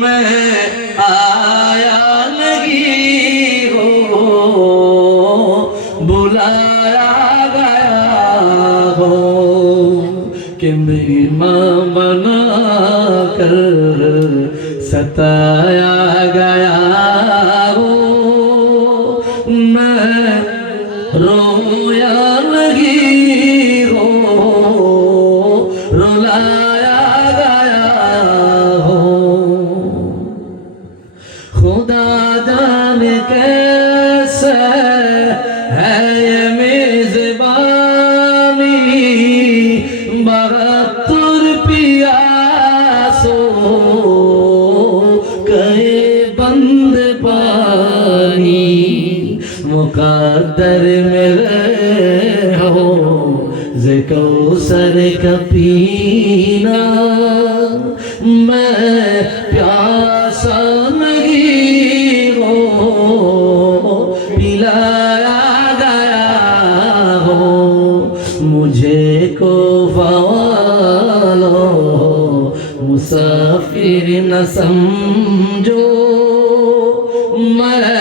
میں آیا نہیں ہو بلایا گیا ہو کہ مہمان بنا کر ستایا گیا ہو میں رویا نہیں ہو رلایا گیا ہو خدا جانے کیسے ہے یہ میزبانی بہتر پیاسوں کئے بند پانی مقدر ملے ہو کوثر کا پینا میں پیاسا نہیں ہو پلایا گیا ہو مجھے کو فوالو مسافر نہ سمجھو میں